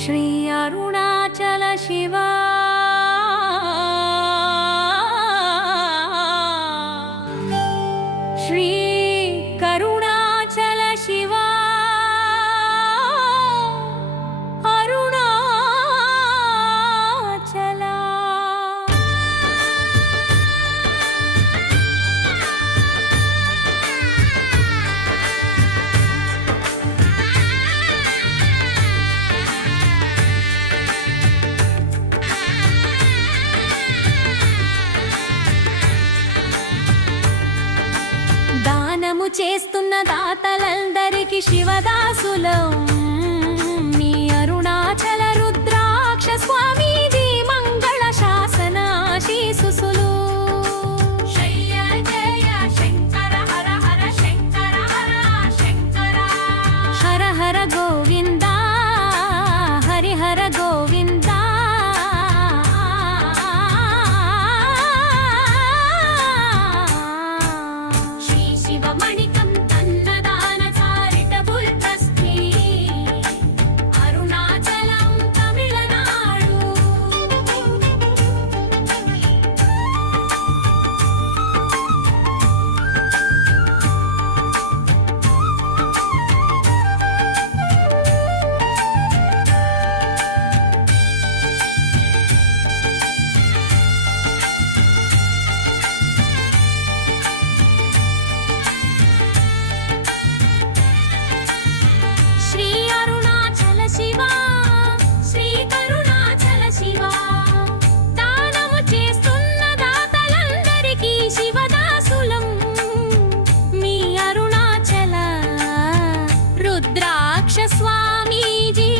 శ్రీ అరుణాచల శివా శ్రీ కరుణాచల శివా అరుణాచల దానము చేస్తున్న దాతలందరికీ శివదాసులం నీ అరుణాచల రుద్రాక్ష స్వామీజీ మంగళ శాసన ఆశీసులు శయ్య జయ శంకర హర హర శంకర హర శంకర హర హర గోవింద హరి హర గోవింద మణికం తన్నదాన చారిటబుల్ ట్రస్టీ అరుణాచలం తమిళనాడు శ్రీ అరుణాచల శివా శ్రీ కరుణాచల శివా దానము చేస్తున్న దాతలందరికీ శివదాసులం మీ అరుణాచల రుద్రాక్ష స్వామీజీ